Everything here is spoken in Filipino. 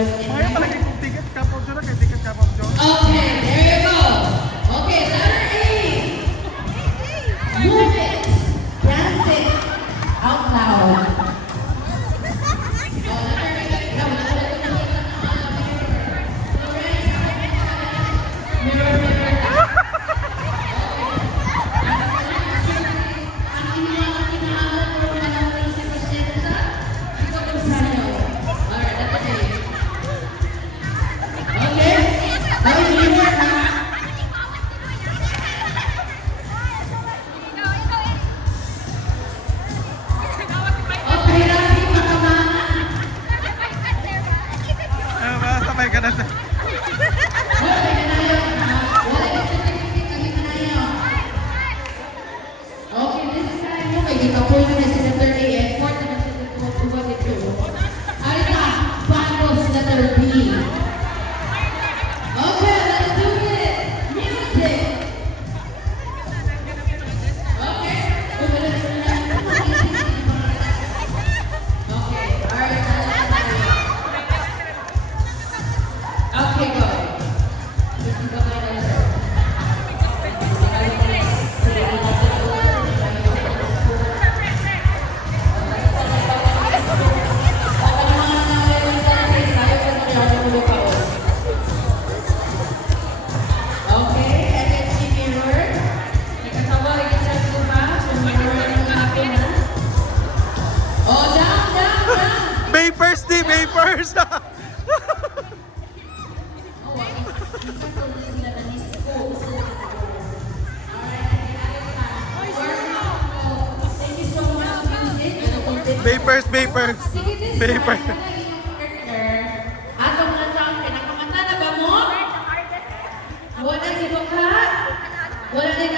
Mga palagi kong ticket ka po dyan, kay ticket ka po dyan. Okay, there you go. Okay, letter A. Move it. Dance it out loud. Sabay ka na sa... Okay, this is time mo. Kaya kita po yun na si letter A. Effort naman sa tuwa dito. Arika, Bangos, letter B. Okay, let's do it. Music. Okay. Okay, alright. Okay, go. Okay, and let's see mirror. Nakatawa rin sa lupa. So mirror yung natin, ha? Oh, down, down, down. Vapors, di vapors! Vapors, vapors. Vapors. Atong lang pinakamata na ba mo? Wala din ka? Wala din